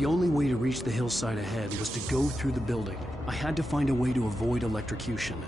The only way to reach the hillside ahead was to go through the building. I had to find a way to avoid electrocution.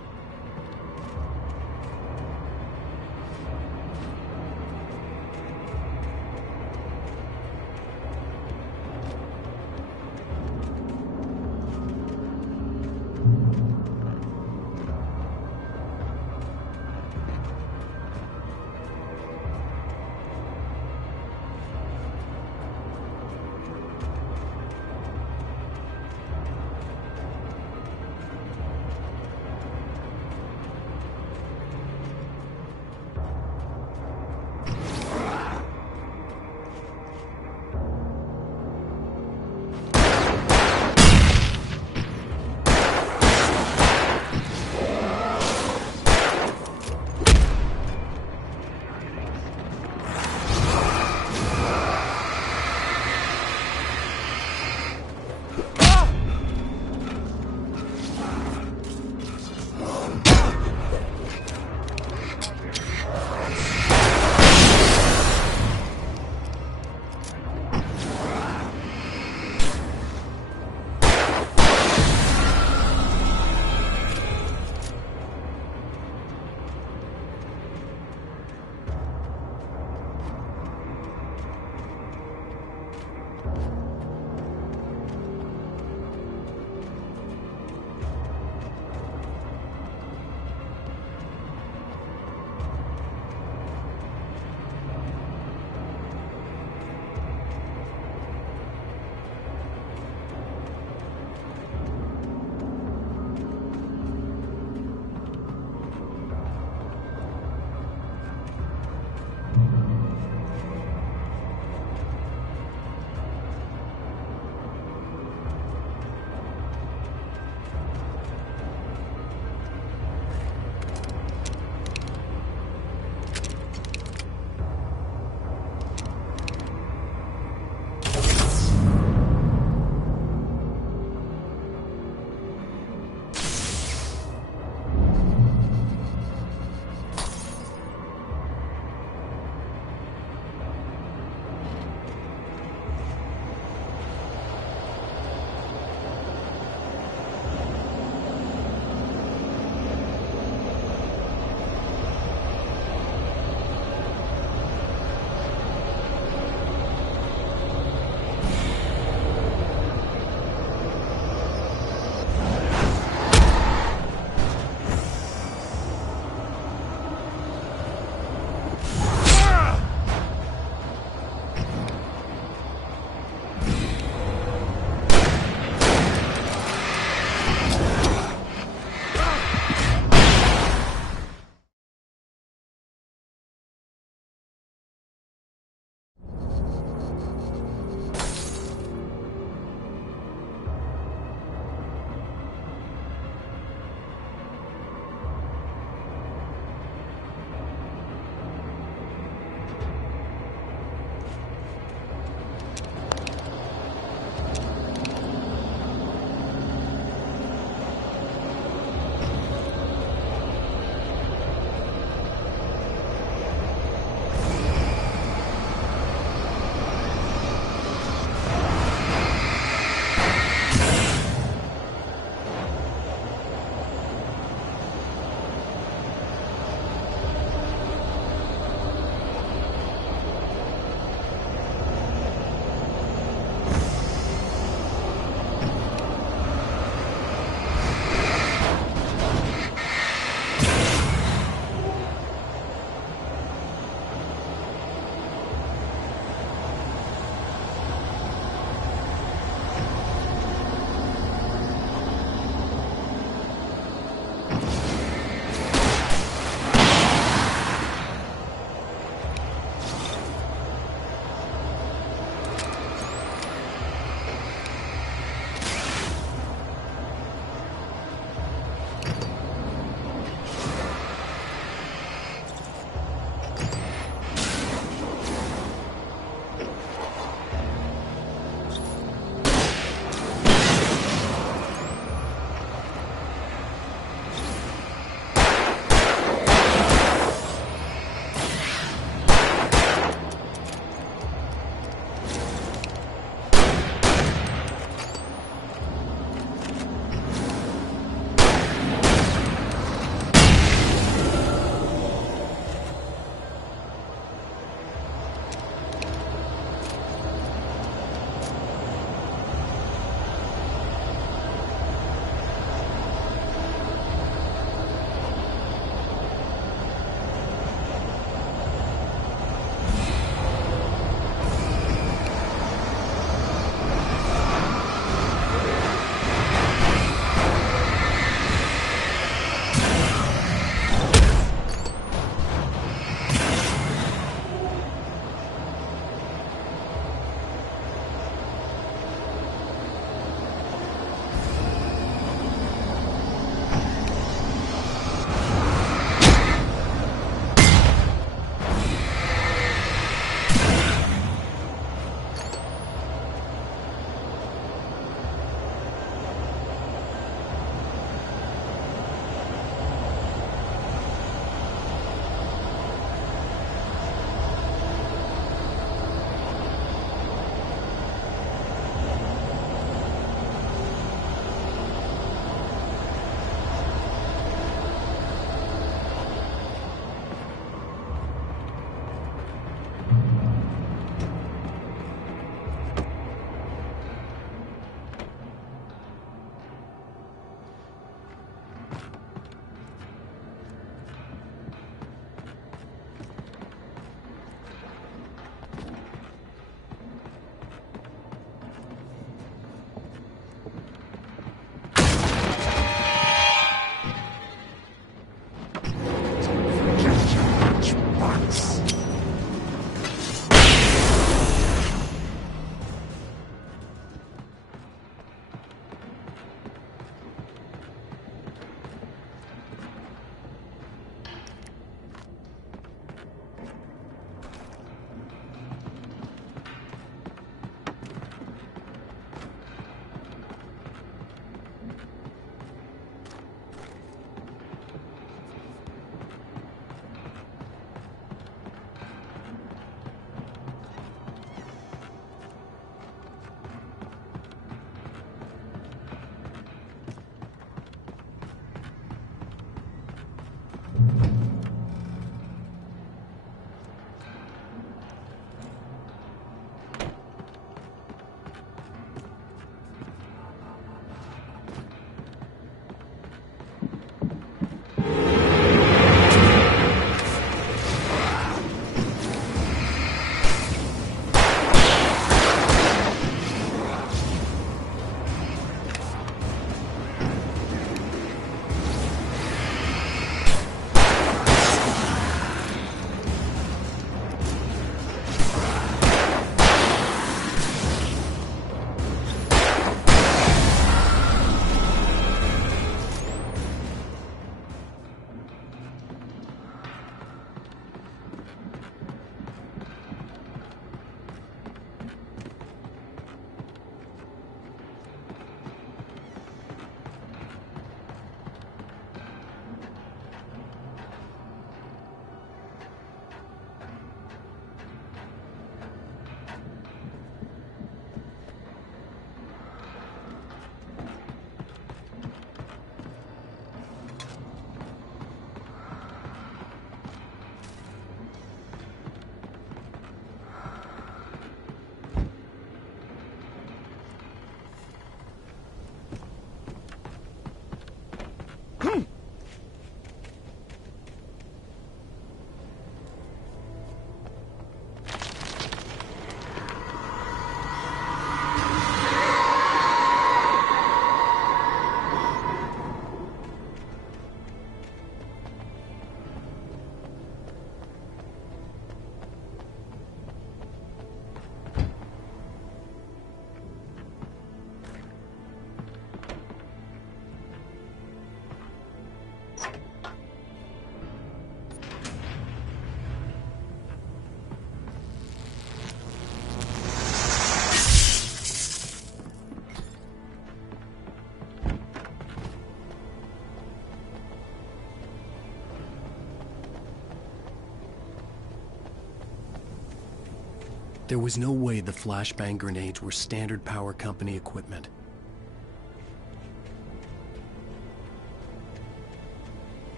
There was no way the flashbang grenades were standard power company equipment.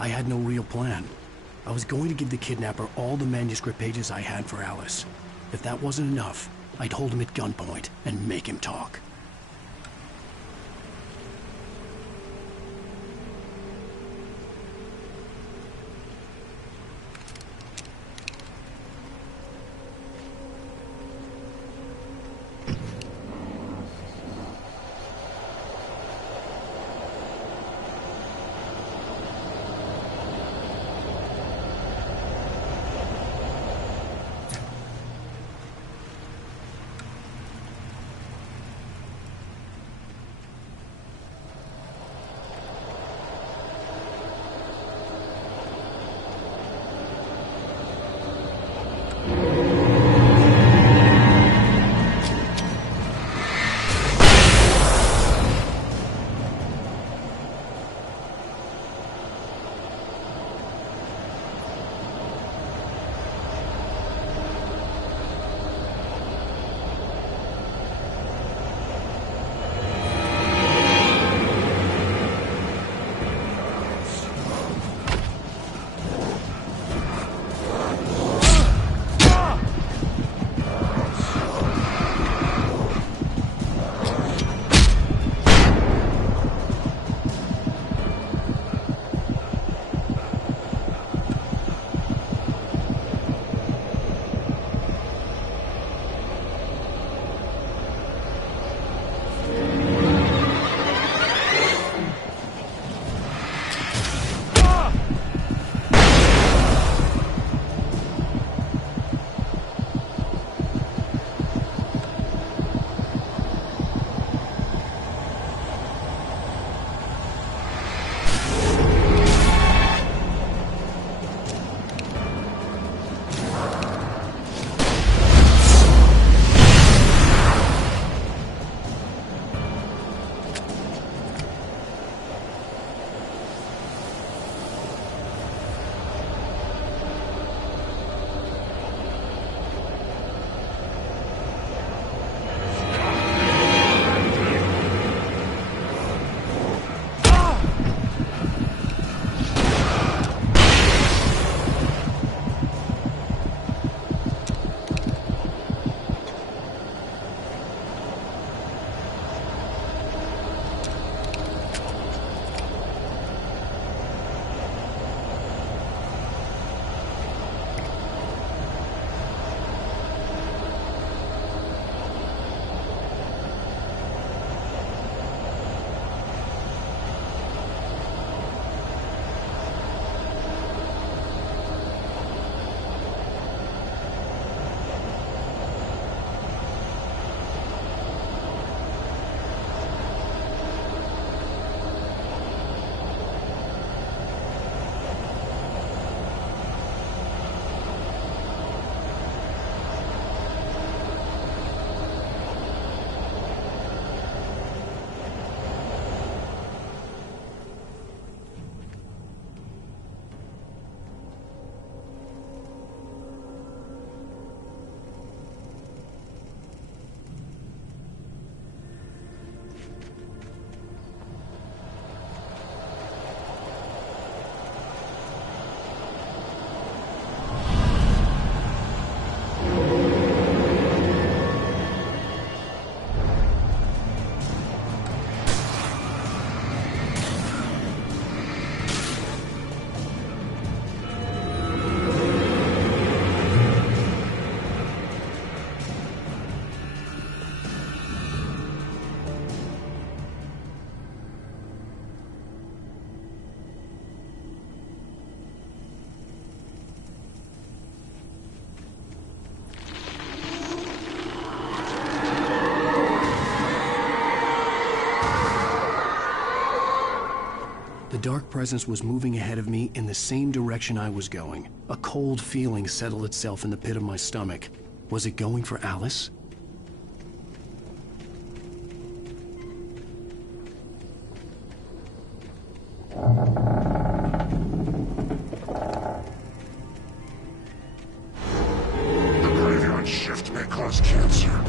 I had no real plan. I was going to give the kidnapper all the manuscript pages I had for Alice. If that wasn't enough, I'd hold him at gunpoint and make him talk. The dark presence was moving ahead of me in the same direction I was going. A cold feeling settled itself in the pit of my stomach. Was it going for Alice? The graveyard shift may cause cancer.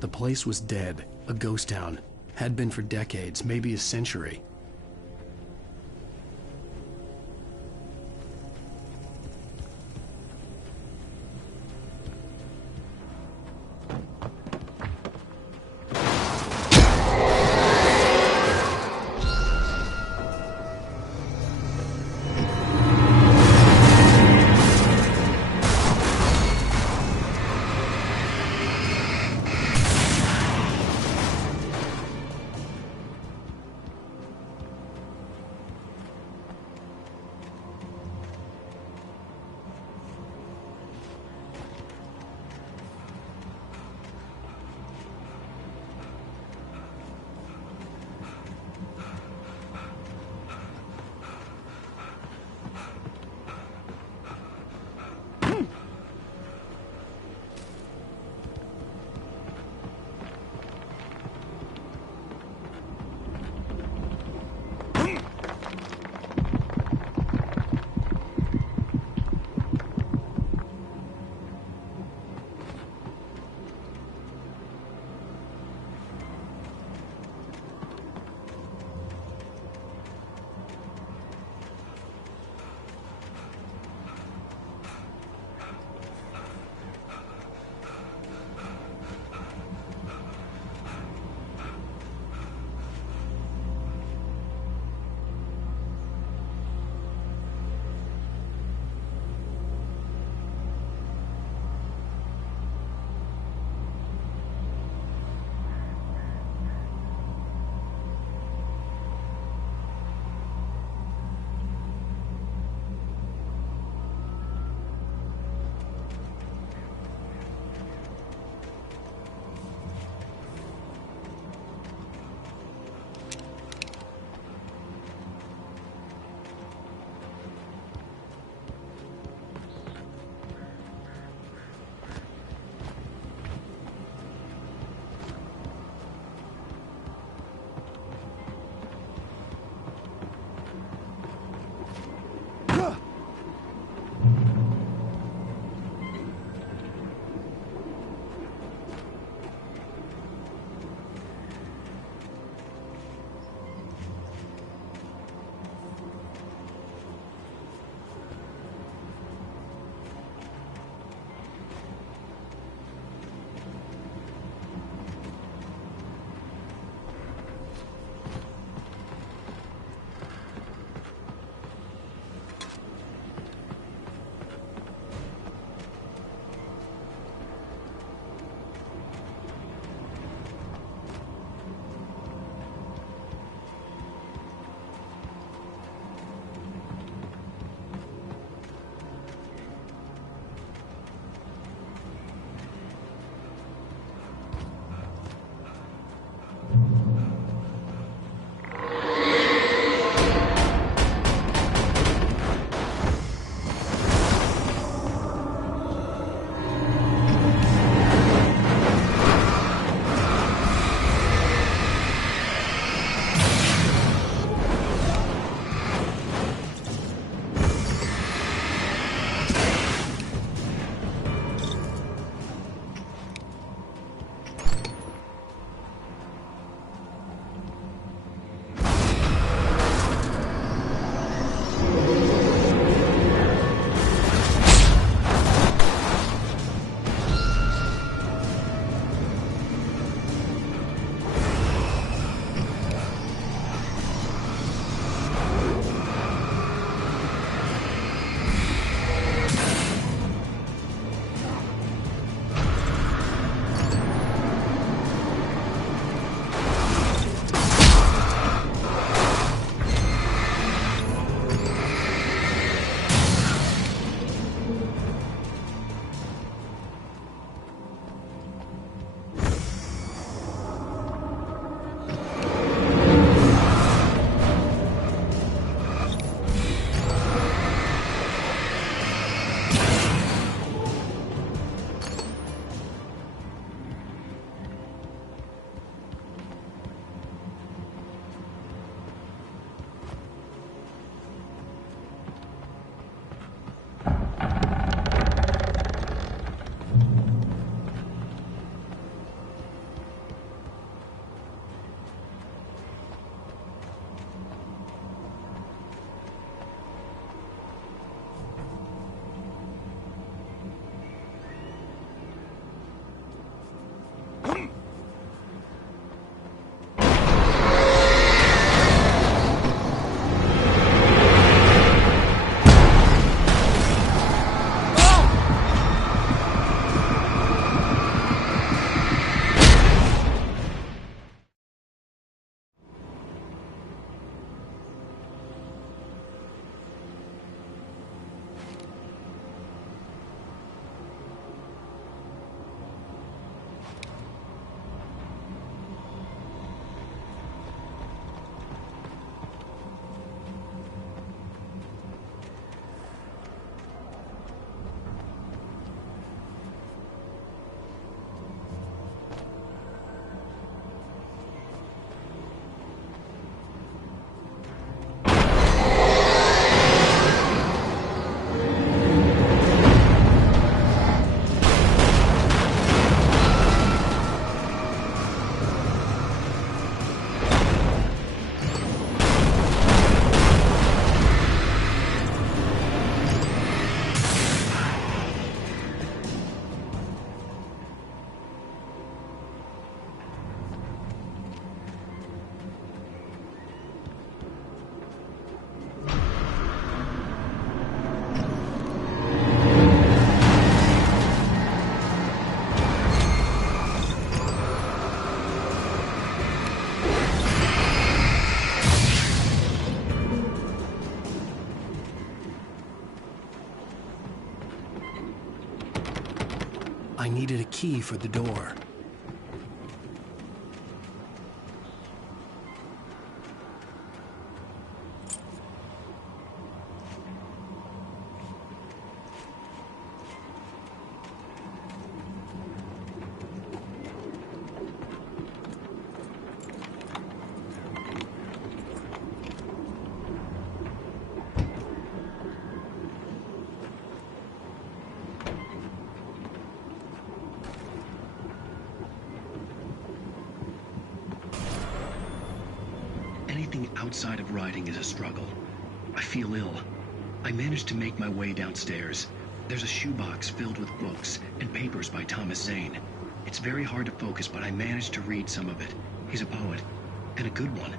The place was dead, a ghost town. Had been for decades, maybe a century. I needed a key for the door. Anything outside of writing is a struggle. I feel ill. I managed to make my way downstairs. There's a shoebox filled with books and papers by Thomas Zane. It's very hard to focus, but I managed to read some of it. He's a poet, and a good one.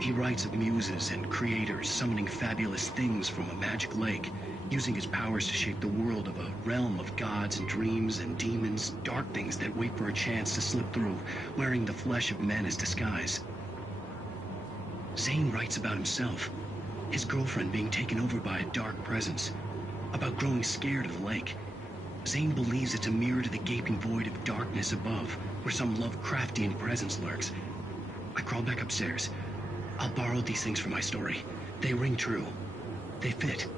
He writes of muses and creators summoning fabulous things from a magic lake, using his powers to shape the world of a realm of gods and dreams and demons, dark things that wait for a chance to slip through, wearing the flesh of men as disguise. Zane writes about himself, his girlfriend being taken over by a dark presence, about growing scared of the lake. Zane believes it's a mirror to the gaping void of darkness above, where some Lovecraftian presence lurks. I crawl back upstairs. I'll borrow these things for my story. They ring true. They fit.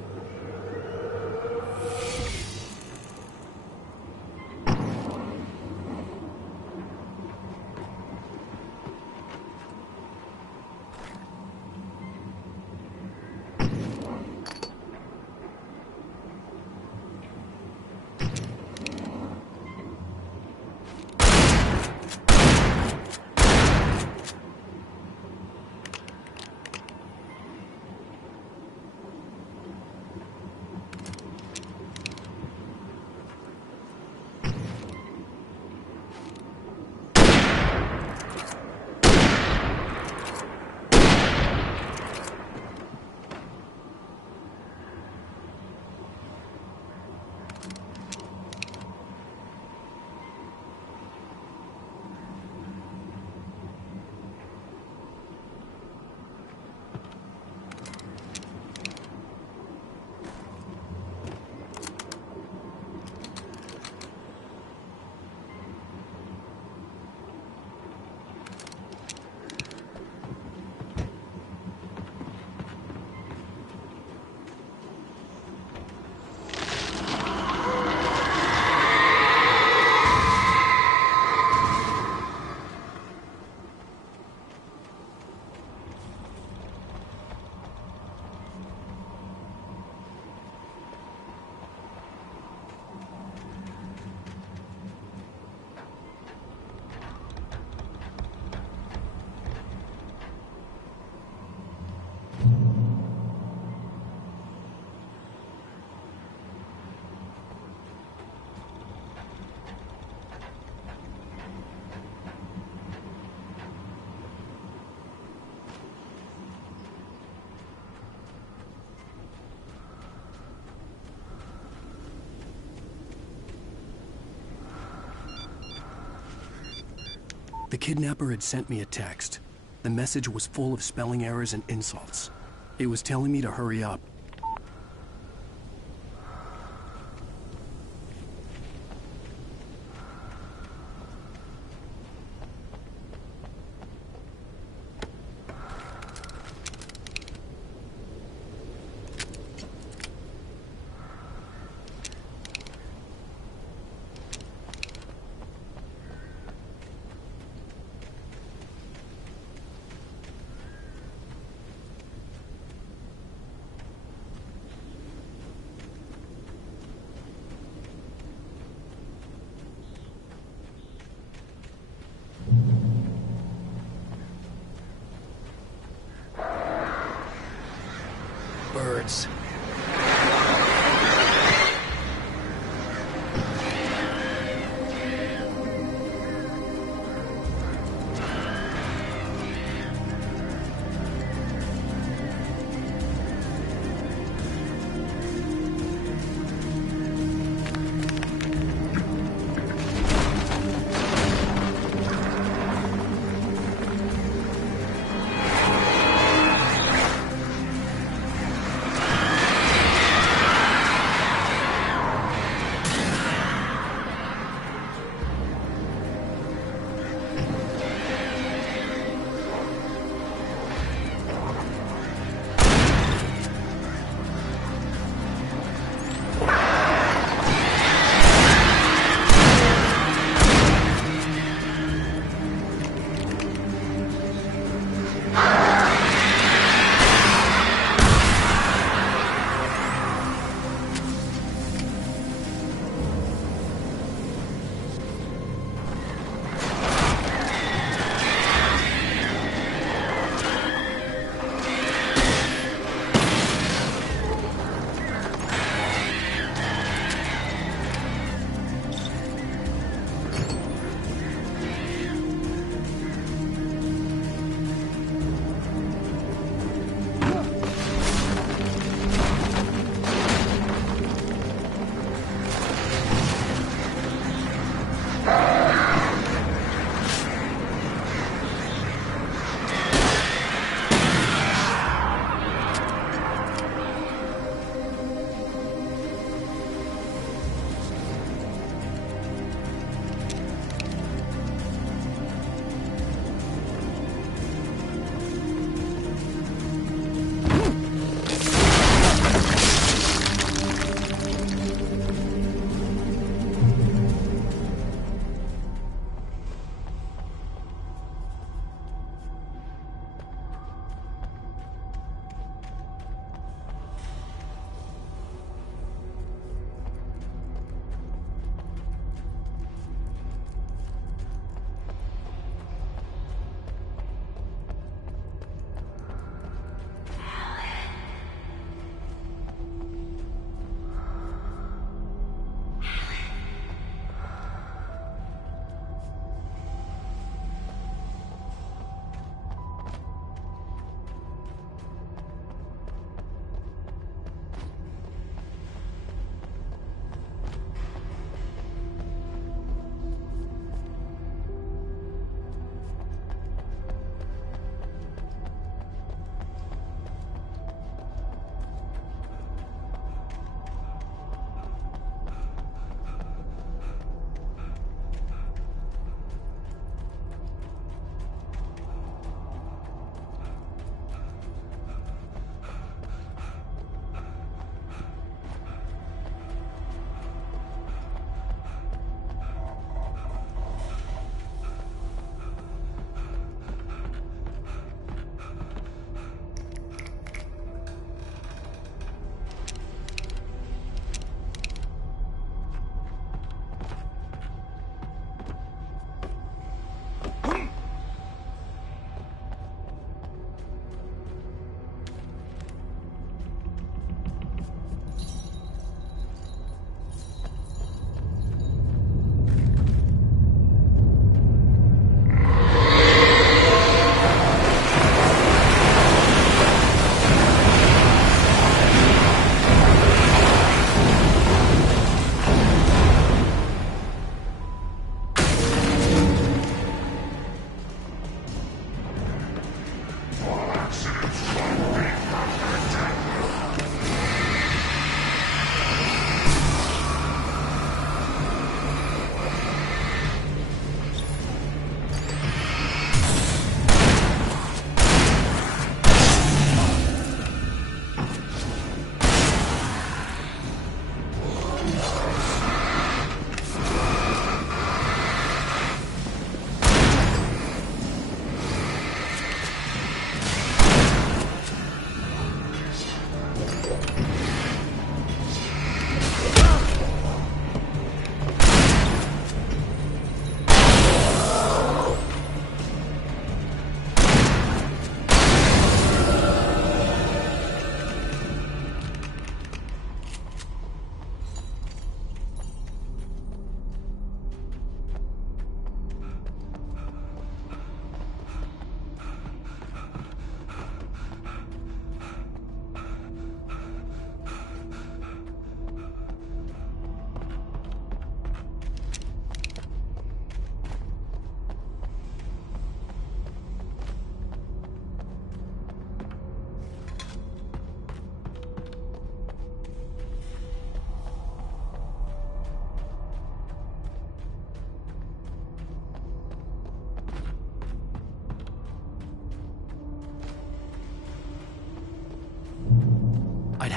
The kidnapper had sent me a text. The message was full of spelling errors and insults. It was telling me to hurry up. Birds.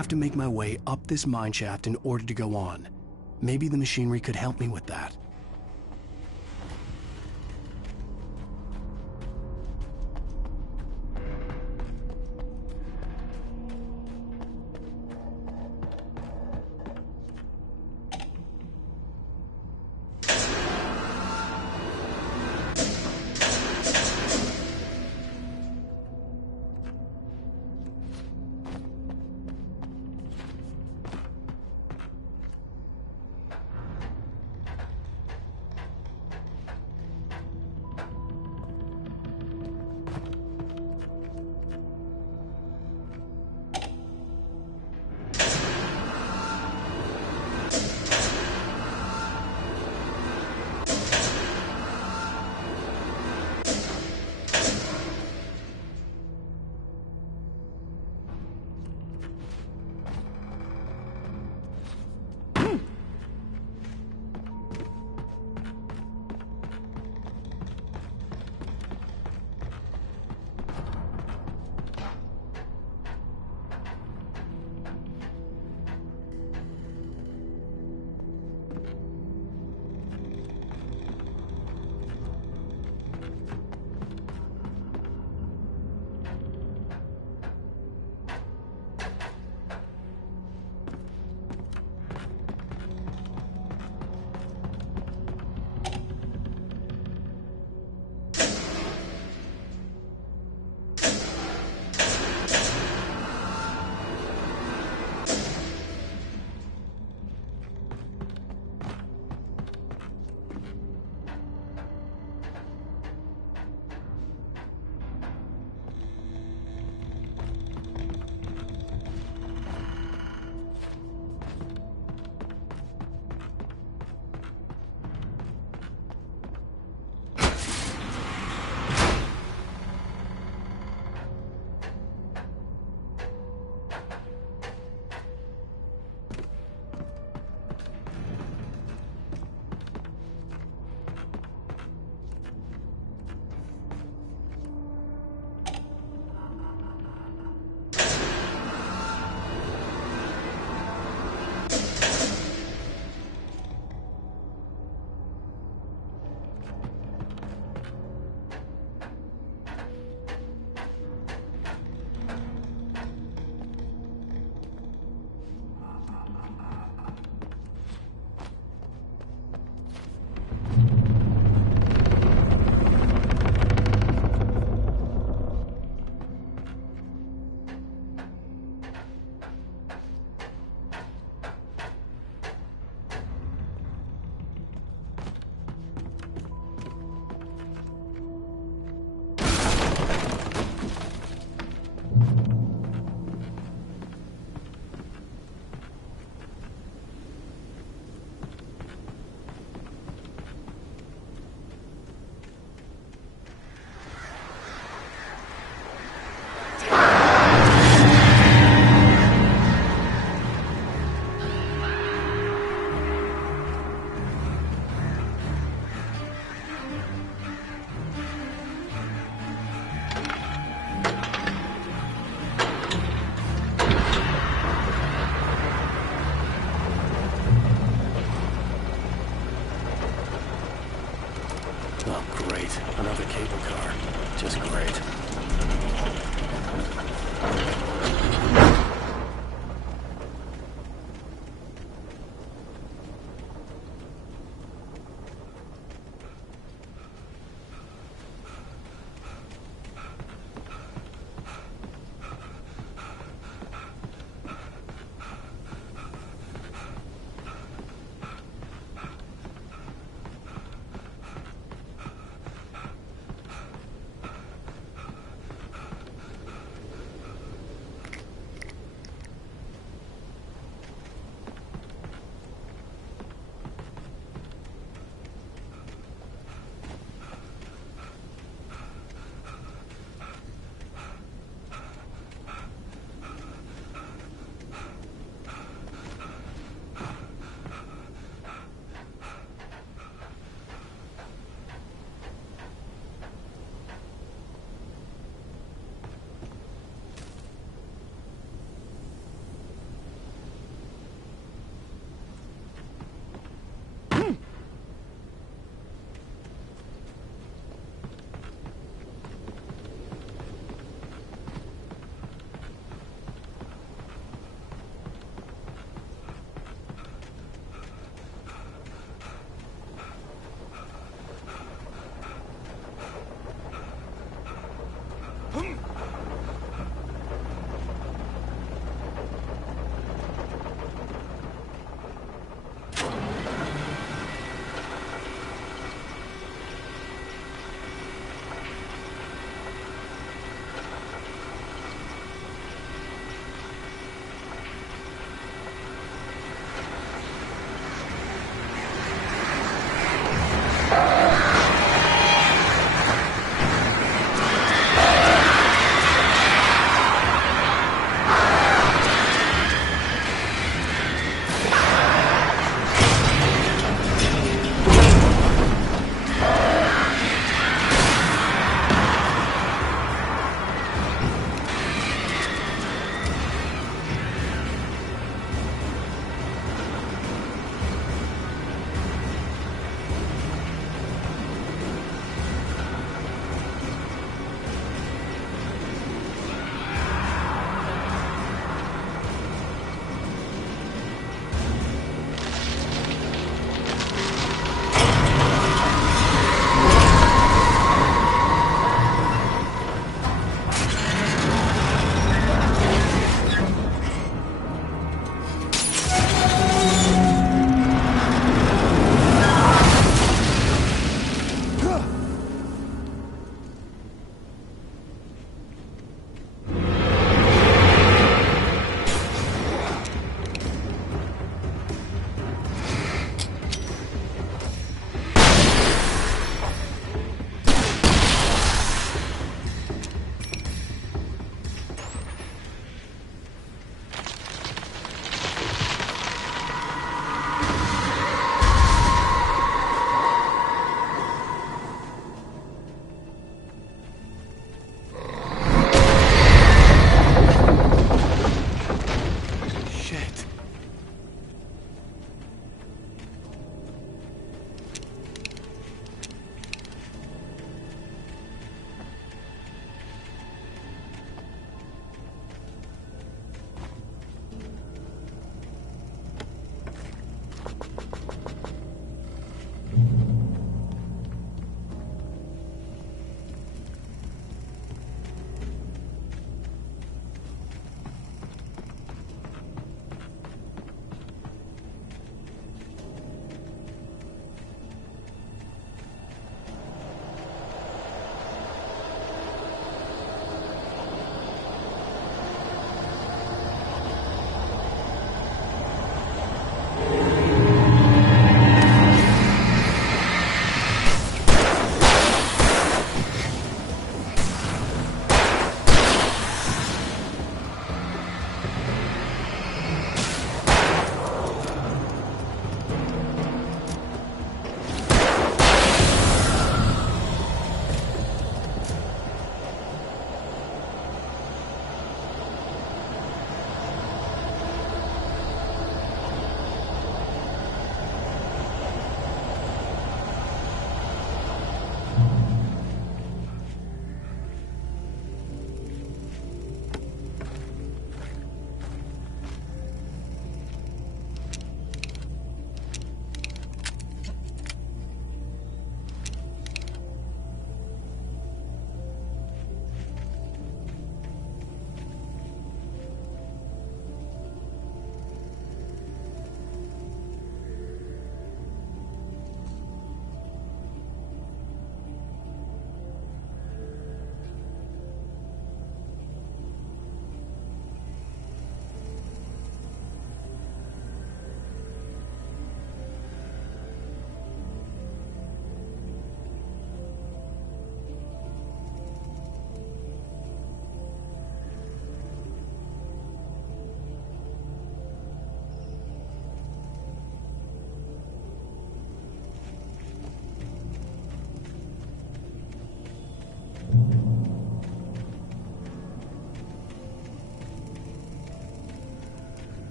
have to make my way up this mineshaft in order to go on. Maybe the machinery could help me with that. Another cable car. Just great.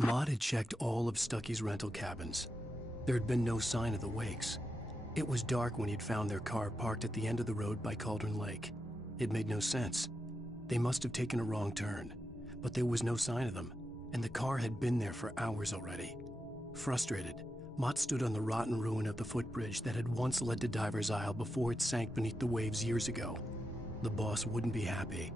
Maud had checked all of Stucky's rental cabins. There had been no sign of the Wakes. It was dark when he'd found their car parked at the end of the road by Cauldron Lake. It made no sense. They must have taken a wrong turn, but there was no sign of them, and the car had been there for hours already. Frustrated, Mott stood on the rotten ruin of the footbridge that had once led to Diver's Isle before it sank beneath the waves years ago. The boss wouldn't be happy.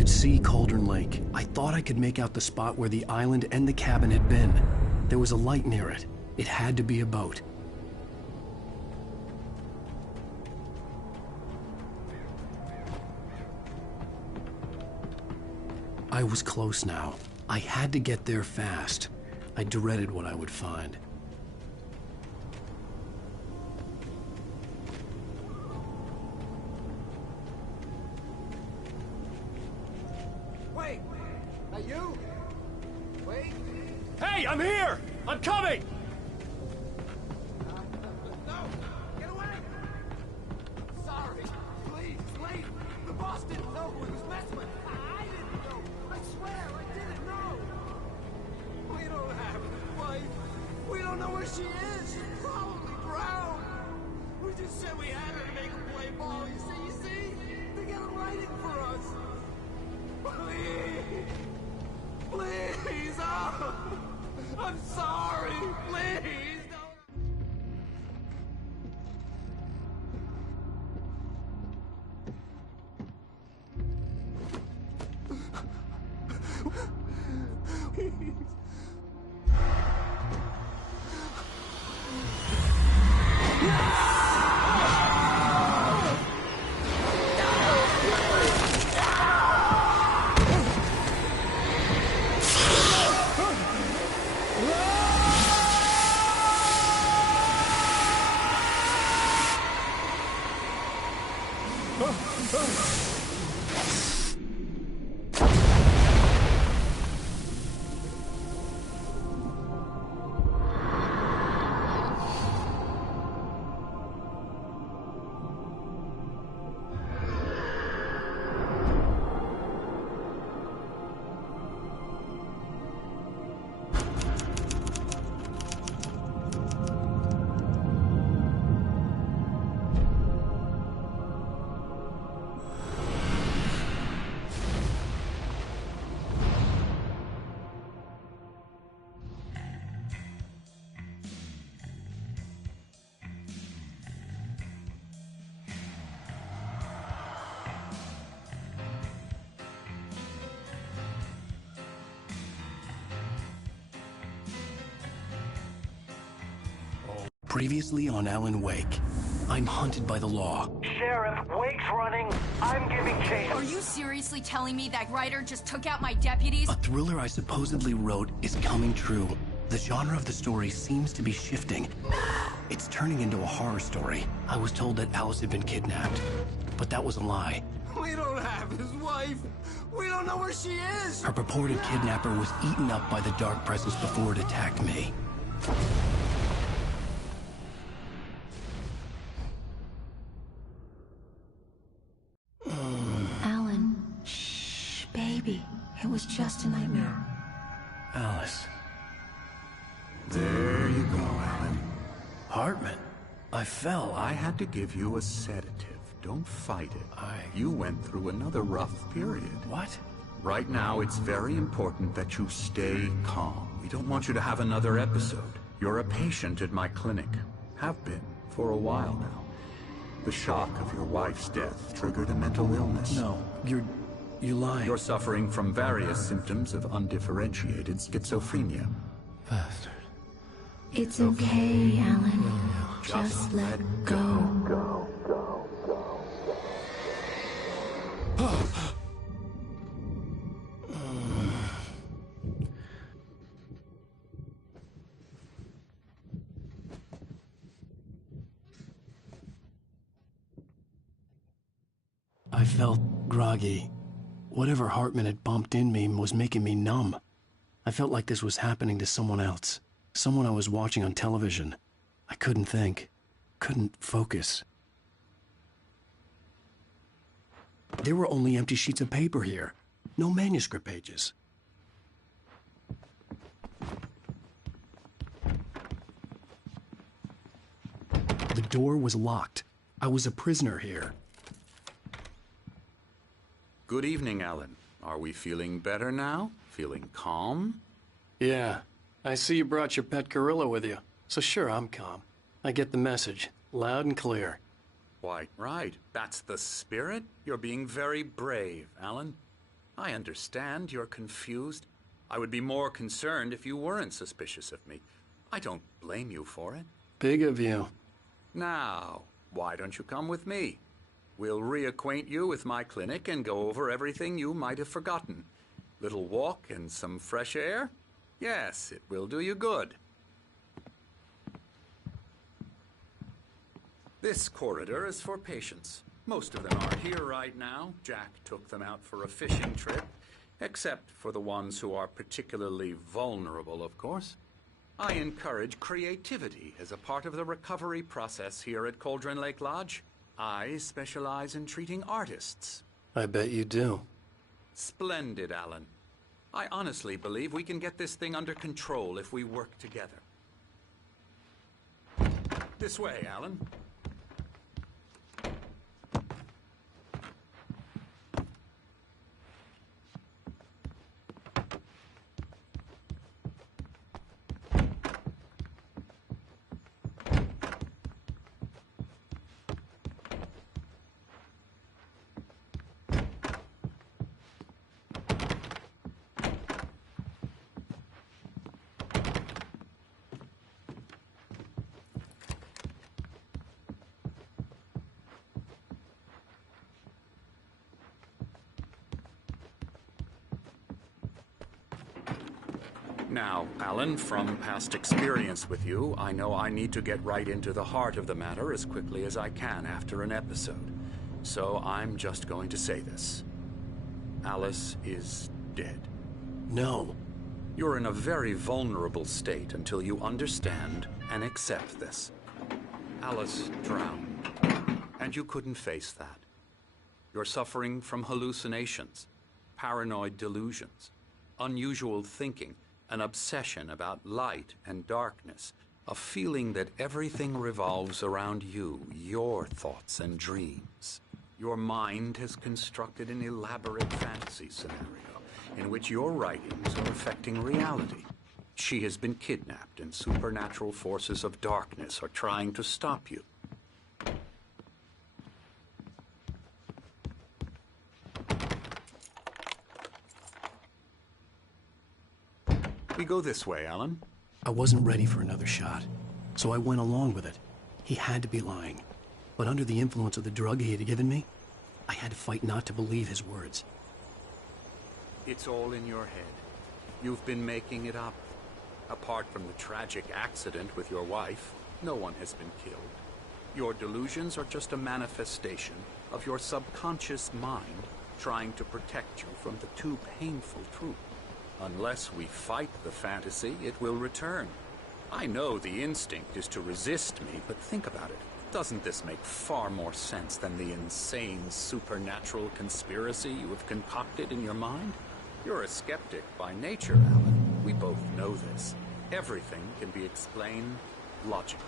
could see Cauldron Lake. I thought I could make out the spot where the island and the cabin had been. There was a light near it. It had to be a boat. I was close now. I had to get there fast. I dreaded what I would find. Wait! Are you? Wait! Hey, I'm here! I'm coming! No! Get away! Sorry! Please, wait! The boss didn't know who he was messing with! I didn't know! I swear, I didn't know! We don't have his wife! We don't know where she is! She's probably drowned! We just said we had her to make her play ball, you see? They got a writing for us! Please! Please! Oh! I'm sorry! Please! Don't... Previously on Alan Wake, I'm hunted by the law. Sheriff, Wake's running. I'm giving chase. Are you seriously telling me that writer just took out my deputies? A thriller I supposedly wrote is coming true. The genre of the story seems to be shifting. It's turning into a horror story. I was told that Alice had been kidnapped, but that was a lie. We don't have his wife! We don't know where she is! Her purported kidnapper was eaten up by the dark presence before it attacked me. Alan, shh, baby. It was just a nightmare. Alice. There you go, Alan. Hartman. I fell. I had to give you a sedative. Don't fight it. You went through another rough period. What? Right now, it's very important that you stay calm. We don't want you to have another episode. You're a patient at my clinic. Have been for a while now. The shock of your wife's death triggered a mental illness. No, you're lying. You're suffering from various symptoms of undifferentiated schizophrenia. Bastard. It's okay, Alan. Just let go. I felt groggy. Whatever Hartman had bumped in me was making me numb. I felt like this was happening to someone else. Someone I was watching on television. I couldn't think. Couldn't focus. There were only empty sheets of paper here. No manuscript pages. The door was locked. I was a prisoner here. Good evening, Alan. Are we feeling better now? Feeling calm? Yeah. I see you brought your pet gorilla with you. So sure, I'm calm. I get the message. Loud and clear. Why, right. That's the spirit. You're being very brave, Alan. I understand you're confused. I would be more concerned if you weren't suspicious of me. I don't blame you for it. Big of you. Now, why don't you come with me? We'll reacquaint you with my clinic and go over everything you might have forgotten. Little walk and some fresh air? Yes, it will do you good. This corridor is for patients. Most of them are here right now. Jack took them out for a fishing trip, except for the ones who are particularly vulnerable, of course. I encourage creativity as a part of the recovery process here at Cauldron Lake Lodge. I specialize in treating artists. I bet you do. Splendid, Alan. I honestly believe we can get this thing under control if we work together. This way, Alan. Now, Alan, from past experience with you, I know I need to get right into the heart of the matter as quickly as I can after an episode. So I'm just going to say this. Alice is dead. No. You're in a very vulnerable state until you understand and accept this. Alice drowned, and you couldn't face that. You're suffering from hallucinations, paranoid delusions, unusual thinking, an obsession about light and darkness, a feeling that everything revolves around you, your thoughts and dreams. Your mind has constructed an elaborate fantasy scenario in which your writings are affecting reality. She has been kidnapped, and supernatural forces of darkness are trying to stop you. We go this way, Alan. I wasn't ready for another shot, so I went along with it. He had to be lying. But under the influence of the drug he had given me, I had to fight not to believe his words. It's all in your head. You've been making it up. Apart from the tragic accident with your wife, no one has been killed. Your delusions are just a manifestation of your subconscious mind trying to protect you from the too painful truth. Unless we fight the fantasy, it will return. I know the instinct is to resist me, but think about it. Doesn't this make far more sense than the insane supernatural conspiracy you have concocted in your mind? You're a skeptic by nature, Alan. We both know this. Everything can be explained logically.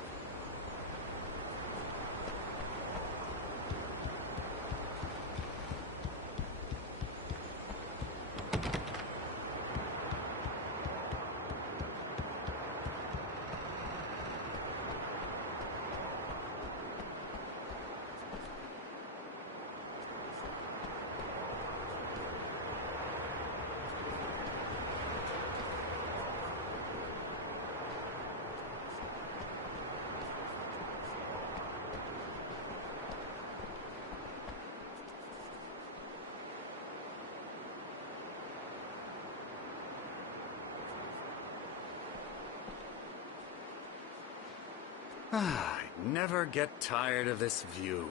I never get tired of this view.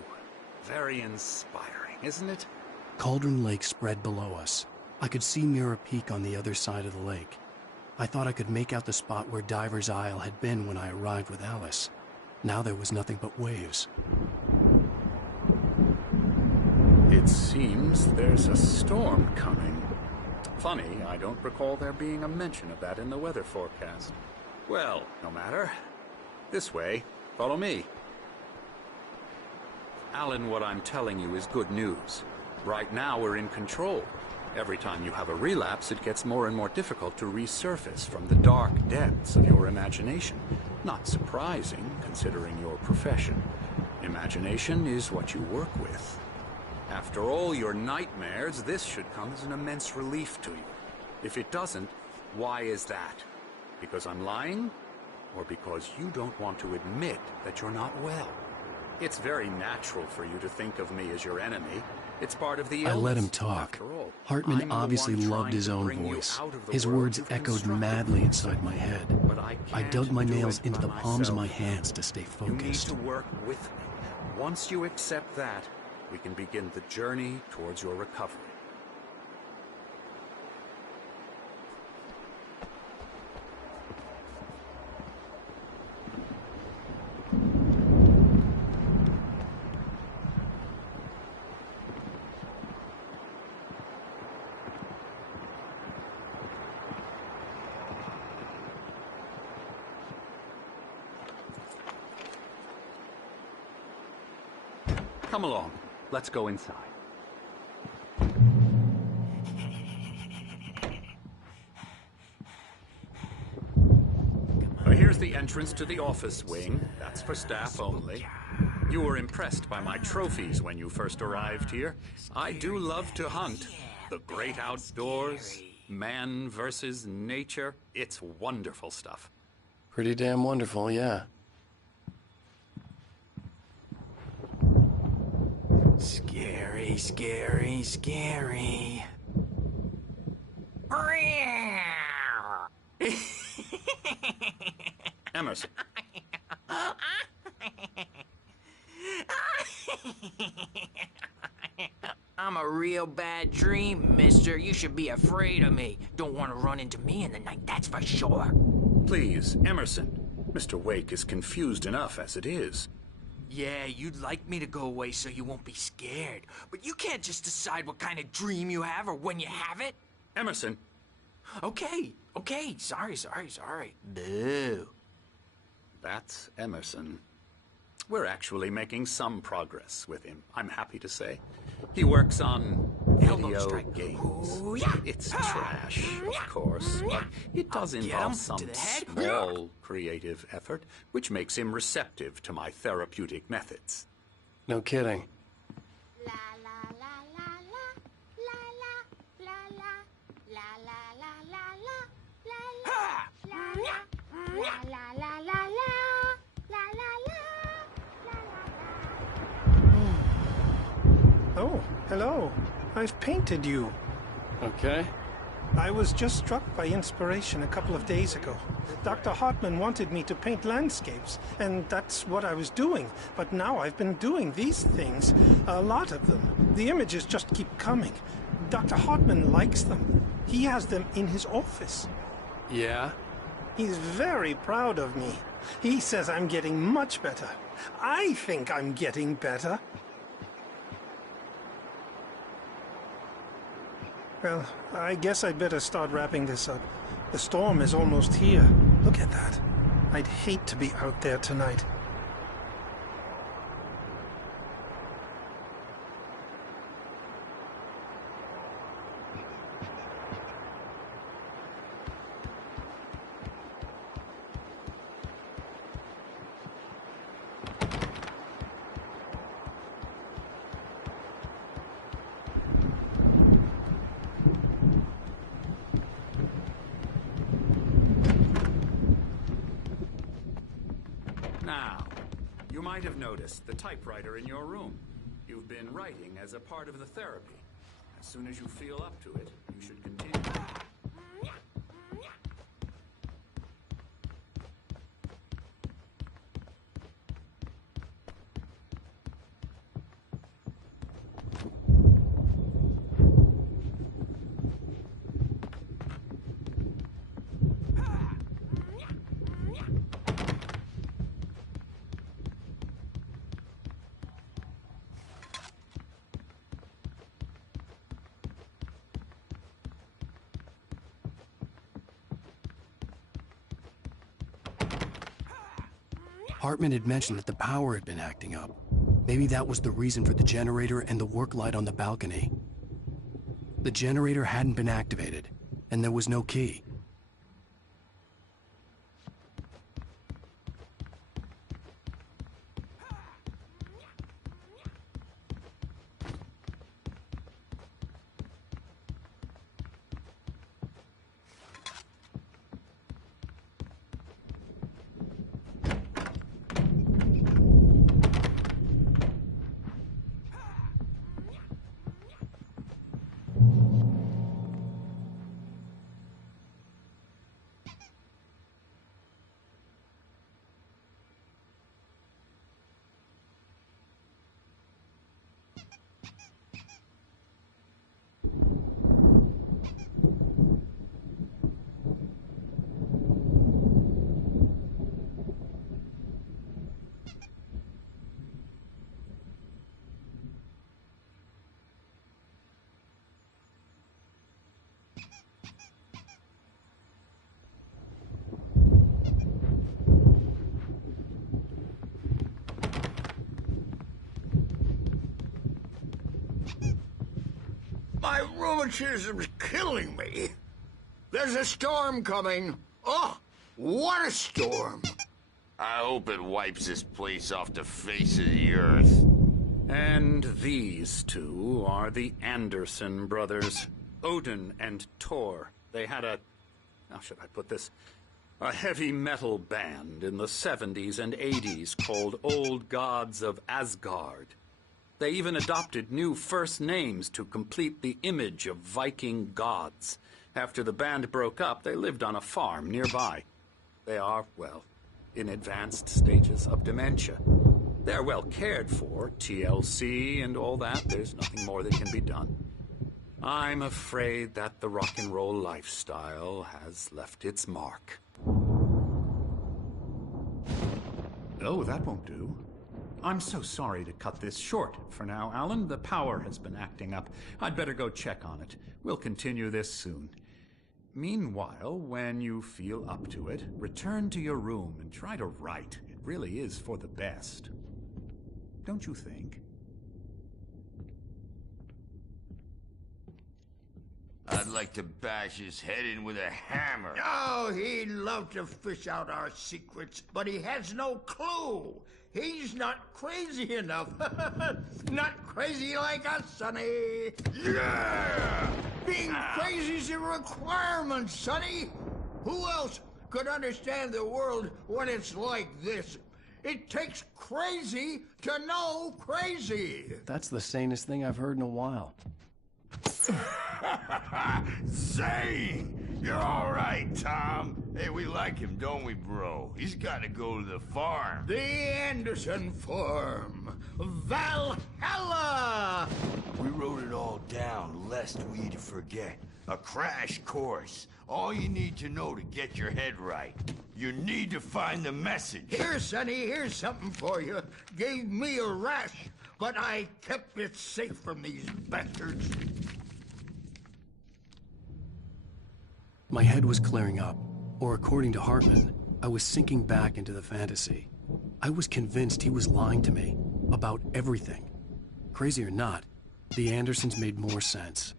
Very inspiring, isn't it? Cauldron Lake spread below us. I could see Mirror Peak on the other side of the lake. I thought I could make out the spot where Diver's Isle had been when I arrived with Alice. Now there was nothing but waves. It seems there's a storm coming. Funny, I don't recall there being a mention of that in the weather forecast. Well, no matter. This way. Follow me. Alan, what I'm telling you is good news. Right now, we're in control. Every time you have a relapse, it gets more and more difficult to resurface from the dark depths of your imagination. Not surprising, considering your profession. Imagination is what you work with. After all your nightmares, this should come as an immense relief to you. If it doesn't, why is that? Because I'm lying? Or because you don't want to admit that you're not well? It's very natural for you to think of me as your enemy. It's part of the illness. I let him talk. After all, Hartman I'm the obviously one loved trying his to own bring you voice. out of the His world words you've echoed constructed. madly inside my head. But I I can't dug my do nails it into by the palms of my myself. hands to stay You need focused. to work with me. Once you accept that, we can begin the journey towards your recovery. Come along. Let's go inside. Here's the entrance to the office wing. That's for staff only. You were impressed by my trophies when you first arrived here. I do love to hunt. The great outdoors, man versus nature. It's wonderful stuff. Pretty damn wonderful, yeah. Scary, scary, scary. Emerson. I'm a real bad dream, mister. You should be afraid of me. Don't want to run into me in the night, that's for sure. Please, Emerson. Mr. Wake is confused enough as it is. Yeah, you'd like me to go away so you won't be scared. But you can't just decide what kind of dream you have or when you have it. Emerson. Okay. Sorry. Boo. That's Emerson. We're actually making some progress with him, I'm happy to say. He works on Elbow video strike. games. Ooh, yeah. It's trash, of course, but it does I'll get involve him some to the head. small creative effort, which makes him receptive to my therapeutic methods. No kidding. La la la la la la la la la la la la la la la la la la la la Oh, hello. I've painted you. Okay. I was just struck by inspiration a couple of days ago. Dr. Hartman wanted me to paint landscapes, and that's what I was doing. But now I've been doing these things, a lot of them. The images just keep coming. Dr. Hartman likes them. He has them in his office. Yeah? He's very proud of me. He says I'm getting much better. I think I'm getting better. Well, I guess I'd better start wrapping this up. The storm is almost here. Look at that. I'd hate to be out there tonight. Now, you might have noticed the typewriter in your room. You've been writing as a part of the therapy. As soon as you feel up to it, you should continue. Hartman had mentioned that the power had been acting up. Maybe that was the reason for the generator and the work light on the balcony. The generator hadn't been activated, and there was no key. rheumatism's killing me. There's a storm coming. Oh, what a storm. I hope it wipes this place off the face of the earth. And these two are the Anderson brothers, Odin and Thor. They had how should I put this? A heavy metal band in the 70s and 80s called Old Gods of Asgard. They even adopted new first names to complete the image of Viking gods. After the band broke up, they lived on a farm nearby. They are, well, in advanced stages of dementia. They're well cared for, TLC and all that. There's nothing more that can be done. I'm afraid that the rock and roll lifestyle has left its mark. Oh, that won't do. I'm so sorry to cut this short for now, Alan. The power has been acting up. I'd better go check on it. We'll continue this soon. Meanwhile, when you feel up to it, return to your room and try to write. It really is for the best. Don't you think? I'd like to bash his head in with a hammer. Oh, he'd love to fish out our secrets, but he has no clue. He's not crazy enough. Not crazy like us, Sonny. Yeah! Being crazy's a requirement, Sonny. Who else could understand the world when it's like this? It takes crazy to know crazy. That's the sanest thing I've heard in a while. Zane! You're all right, Tom. Hey, we like him, don't we, bro? He's got to go to the farm. The Anderson farm. Valhalla! We wrote it all down, lest we'd forget. A crash course. All you need to know to get your head right. You need to find the message. Here, Sonny, here's something for you. Gave me a rash, but I kept it safe from these bastards. My head was clearing up, or according to Hartman, I was sinking back into the fantasy. I was convinced he was lying to me about everything. Crazy or not, the Andersons made more sense.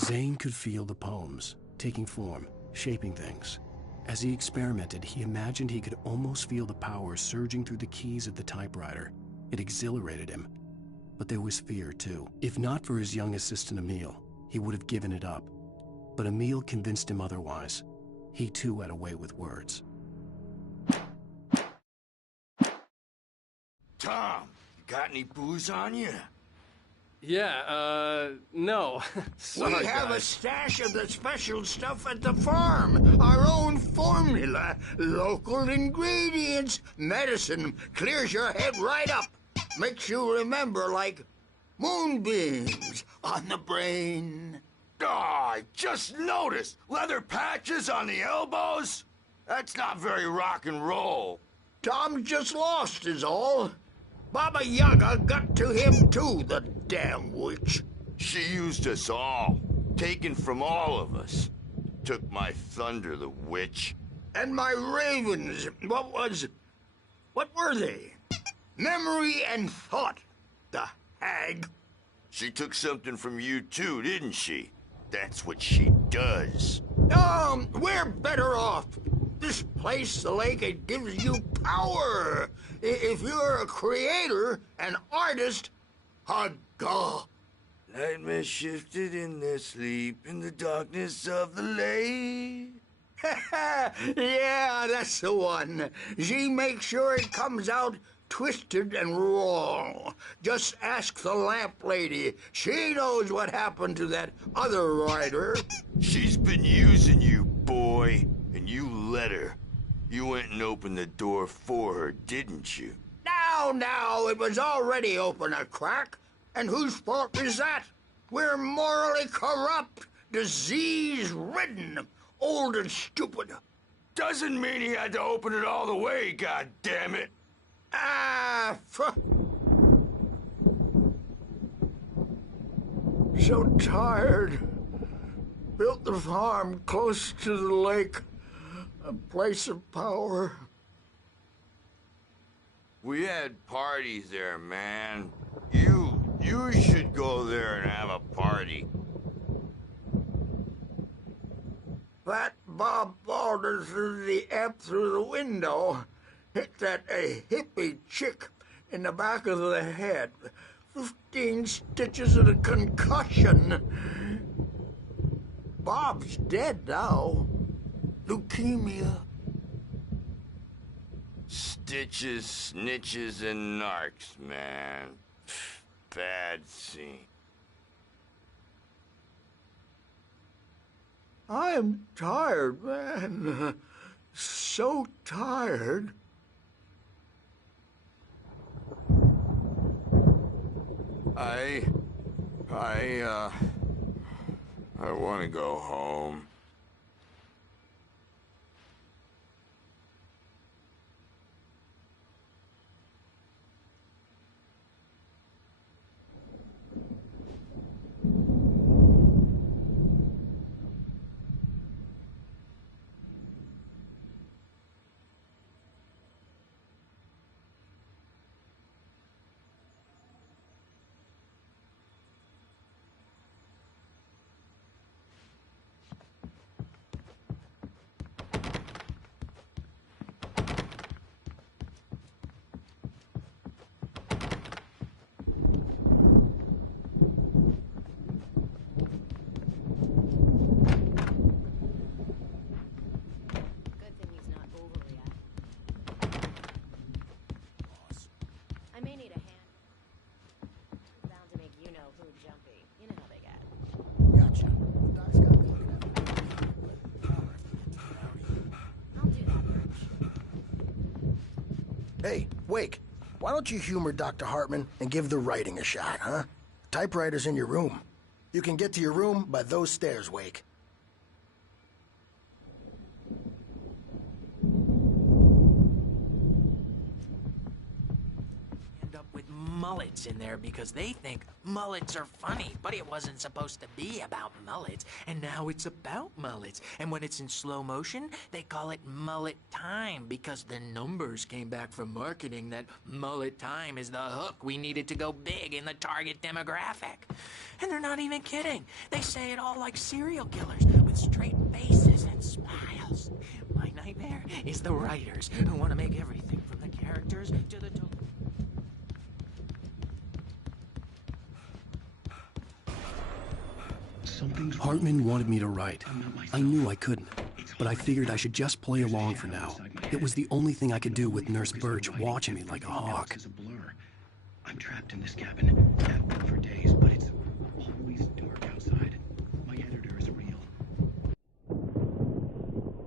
Zane could feel the poems, taking form, shaping things. As he experimented, he imagined he could almost feel the power surging through the keys of the typewriter. It exhilarated him. But there was fear, too. If not for his young assistant Emil, he would have given it up. But Emil convinced him otherwise. He too had a way with words. Tom, you got any booze on you? Yeah, no. Sorry, we have guys. a stash of the special stuff at the farm. Our own formula. Local ingredients. Medicine clears your head right up. Makes you remember like moonbeams on the brain. Oh, I just noticed. Leather patches on the elbows? That's not very rock and roll. Tom just lost is all. Baba Yaga got to him too, the damn witch. She used us all. Taken from all of us. Took my thunder, the witch. And my ravens. What were they? Memory and thought. The hag. She took something from you too, didn't she? That's what she does. We're better off. This place, the lake, it gives you power. If you're a creator, an artist, God. Nightmare shifted in their sleep in the darkness of the lake. Yeah, that's the one. She makes sure it comes out twisted and wrong. Just ask the lamp lady. She knows what happened to that other writer. She's been using you, boy, and you let her. You went and opened the door for her, didn't you? Now, it was already open a crack. And whose fault is that? We're morally corrupt, disease-ridden, old and stupid. Doesn't mean he had to open it all the way, goddammit. So tired. Built the farm close to the lake. A place of power. We had parties there, man. You You should go there and have a party. That Bob Balders threw the app through the window. Hit that hippie chick in the back of the head. 15 stitches and a concussion. Bob's dead now. Leukemia. Stitches, snitches, and narcs, man. Bad scene. I am tired, man. So tired. I want to go home. Hey, Wake, why don't you humor Dr. Hartman and give the writing a shot, huh? Typewriter's in your room. You can get to your room by those stairs, Wake. Mullets in there because they think mullets are funny, but it wasn't supposed to be about mullets, and now it's about mullets. And when it's in slow motion, they call it mullet time because the numbers came back from marketing that mullet time is the hook we needed to go big in the target demographic. And they're not even kidding. They say it all like serial killers with straight faces and smiles. My nightmare is the writers who want to make everything from the characters to the Hartman wanted me to write. I knew I couldn't, but I figured I should just play along for now. It was the only thing I could do with Nurse Birch watching me like a hawk. I'm trapped in this cabin. Have been for days, but it's always dark outside. My editor is real.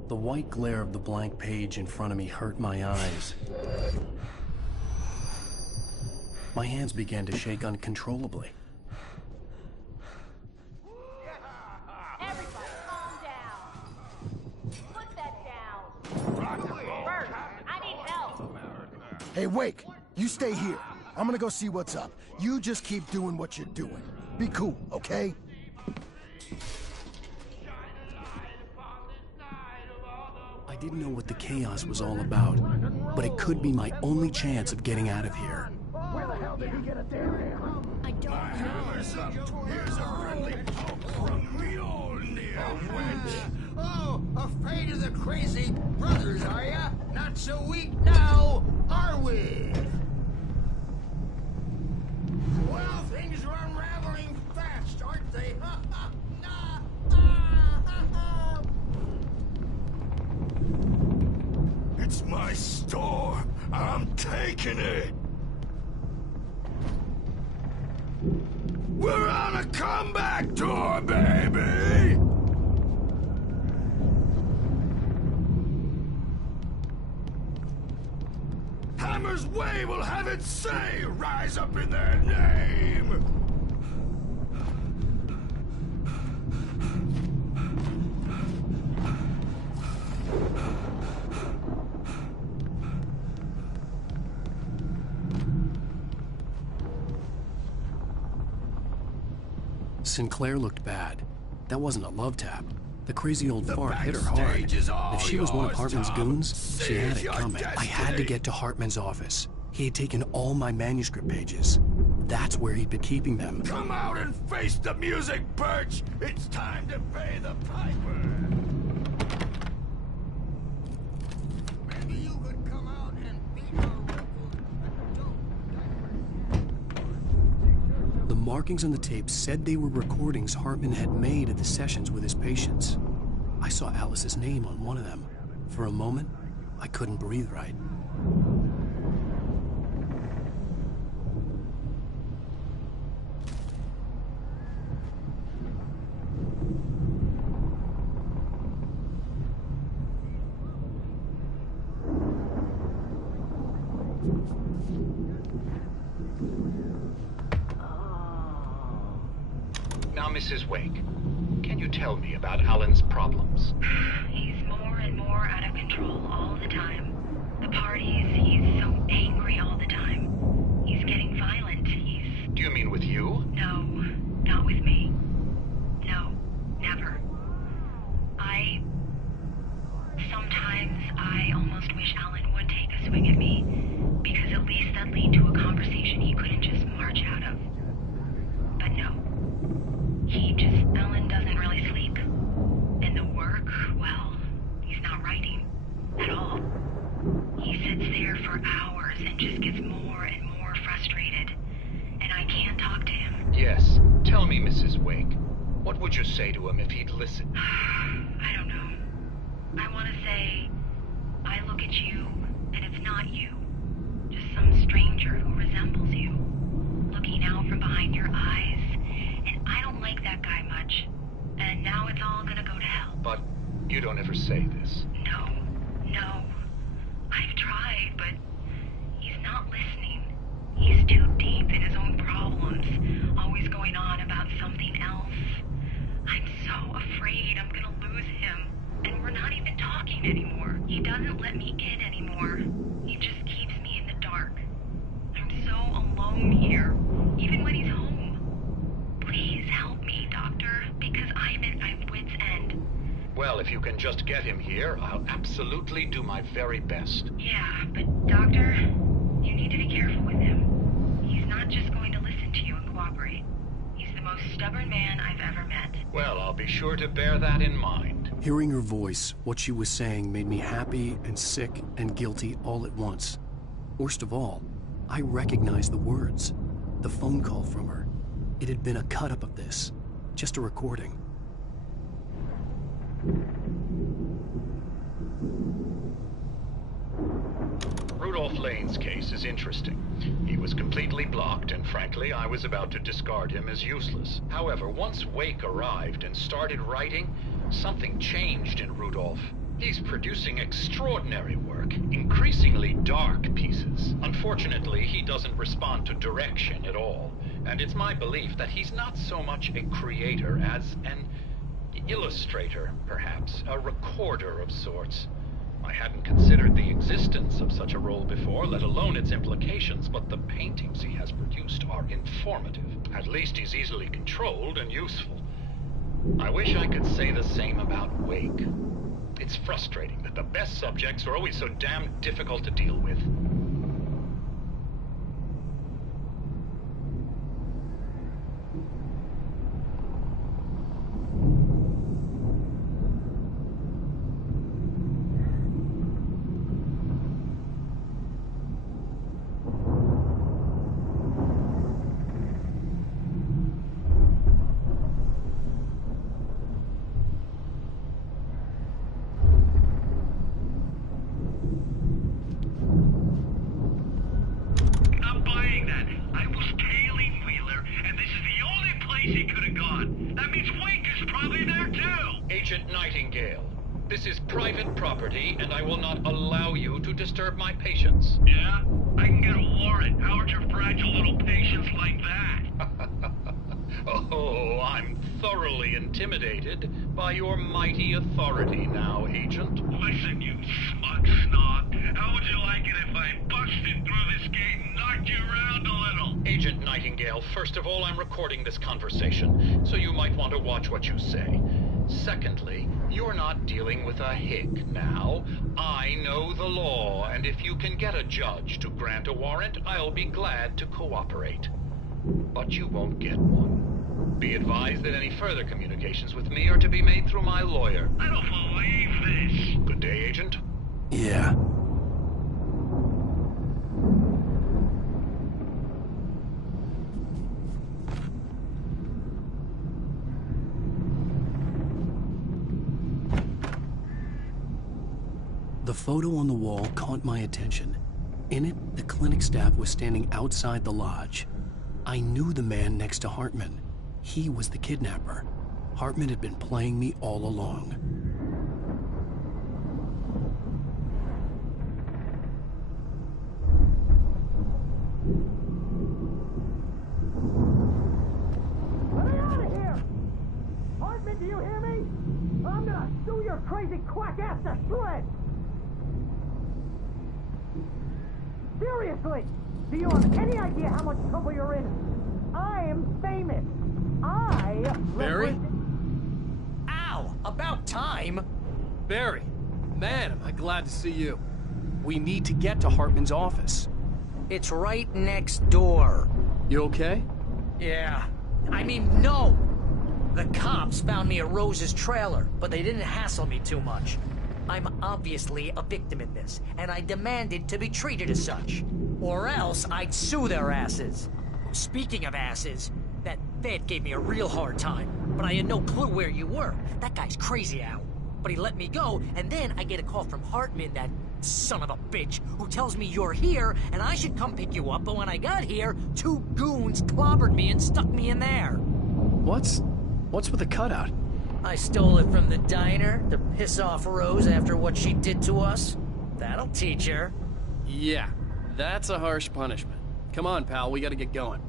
The white glare of the blank page in front of me hurt my eyes. My hands began to shake uncontrollably. Hey, Wake, you stay here. I'm gonna go see what's up. You just keep doing what you're doing. Be cool, okay? I didn't know what the chaos was all about, but it could be my only chance of getting out of here. Where the hell did he get a damn hammer? I don't know. Here's a friendly poke from Mjolnir, wench. Oh, afraid of the crazy brothers, are ya? Not so weak now, are we? Well, things are unraveling fast, aren't they? It's my store. I'm taking it. We're on a comeback tour, baby! Hammer's Way will have its say rise up in their name! Sinclair looked bad. That wasn't a love tap. The crazy old fart hit her hard. If she was one of Hartman's goons, she had it coming. I had to get to Hartman's office. He had taken all my manuscript pages. That's where he'd been keeping them. Come out and face the music, Birch! It's time to pay the piper! Maybe you could come out and beat our The markings on the tape said they were recordings Hartman had made at the sessions with his patients. I saw Alice's name on one of them. For a moment, I couldn't breathe right. Now, Mrs. Wake, can you tell me about Alan's problems? He's more and more out of control all the time. The parties, he's so angry all the time. He's getting violent. Do you mean with you? No, not with me. No, never. Sometimes I almost wish Alan would take a swing at me, because at least that'd lead to a conversation he couldn't just march out of. But no. Alan doesn't really sleep. And the work, well, he's not writing at all. He sits there for hours and just gets more and more frustrated. And I can't talk to him. Yes. Tell me, Mrs. Wake, what would you say to him if he'd listen? I don't know. I want to say, I look at you, and it's not you. Just some stranger who resembles you. Looking out from behind your eyes. And I don't like that guy much. And now it's all gonna go to hell. But you don't ever say this. No. I've tried, but he's not listening. He's too deep in his own problems, always going on about something else. I'm so afraid I'm gonna lose him. And we're not even talking anymore. He doesn't let me in anymore. He just keeps me in the dark. I'm so alone here, even when he's home. Please help me, Doctor, because I'm at my wit's end. Well, if you can just get him here, I'll absolutely do my very best. Yeah, but Doctor, you need to be careful with him. He's not just going to listen to you and cooperate. He's the most stubborn man I've ever met. Well, I'll be sure to bear that in mind. Hearing her voice, what she was saying made me happy and sick and guilty all at once. Worst of all, I recognized the words. The phone call from her. It had been a cut-up of this. Just a recording. Rudolph Lane's case is interesting. He was completely blocked, and frankly, I was about to discard him as useless. However, once Wake arrived and started writing, something changed in Rudolph. He's producing extraordinary work, increasingly dark pieces. Unfortunately, he doesn't respond to direction at all, and it's my belief that he's not so much a creator as an illustrator, perhaps, a recorder of sorts. I hadn't considered the existence of such a role before, let alone its implications, but the paintings he has produced are informative. At least he's easily controlled and useful. I wish I could say the same about Wake. It's frustrating that the best subjects are always so damn difficult to deal with. This is private property, and I will not allow you to disturb my patients. Yeah? I can get a warrant. How would your fragile little patients like that? Oh, I'm thoroughly intimidated by your mighty authority now, Agent. Listen, you smug snob. How would you like it if I busted through this gate and knocked you around a little? Agent Nightingale, first of all, I'm recording this conversation, so you might want to watch what you say. Secondly, you're not dealing with a hick now. I know the law, and if you can get a judge to grant a warrant, I'll be glad to cooperate. but you won't get one. Be advised that any further communications with me are to be made through my lawyer. I don't believe this. Good day, Agent. Yeah. The photo on the wall caught my attention. In it, the clinic staff was standing outside the lodge. I knew the man next to Hartman. He was the kidnapper. Hartman had been playing me all along. Let me out of here! Hartman, do you hear me? I'm gonna sue your crazy quack ass to shreds! Seriously! Do you have any idea how much trouble you're in? I'm famous! Barry? Ow! About time! Barry, man, am I glad to see you. We need to get to Hartman's office. It's right next door. You okay? Yeah. I mean, no! The cops found me at Rose's trailer, but they didn't hassle me too much. I'm obviously a victim in this, and I demanded to be treated as such. Or else I'd sue their asses. Speaking of asses, that vet gave me a real hard time, but I had no clue where you were. That guy's crazy, Al. But he let me go, and then I get a call from Hartman, that son of a bitch, who tells me you're here, and I should come pick you up, but when I got here, 2 goons clobbered me and stuck me in there. What's with the cutout? I stole it from the diner to piss off Rose after what she did to us. That'll teach her. Yeah, that's a harsh punishment. Come on, pal, we gotta get going.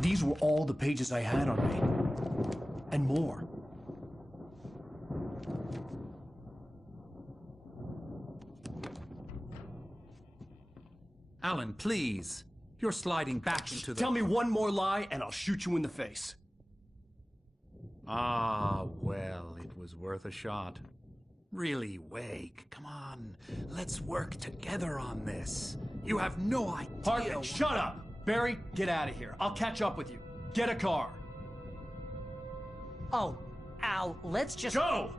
These were all the pages I had on me. And more. Alan, please. You're sliding back into the... Tell me one more lie and I'll shoot you in the face. Ah, well, it was worth a shot. Really, Wake, come on. Let's work together on this. You have no idea... Hartman, shut up! Barry, get out of here. I'll catch up with you. Get a car. Oh, Al, let's just... Go!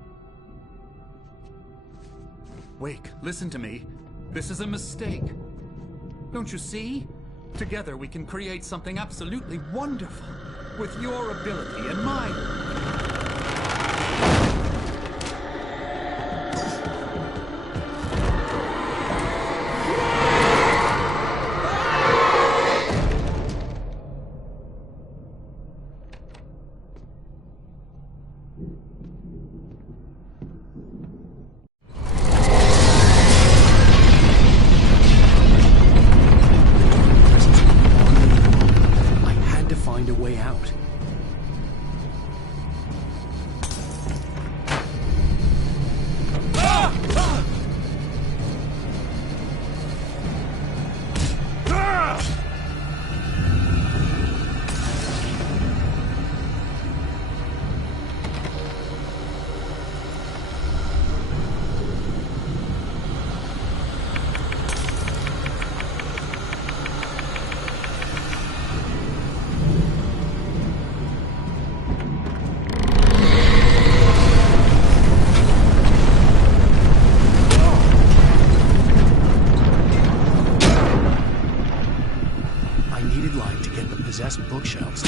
Wake, listen to me. This is a mistake. Don't you see? Together we can create something absolutely wonderful. With your ability and mine. Bookshelves.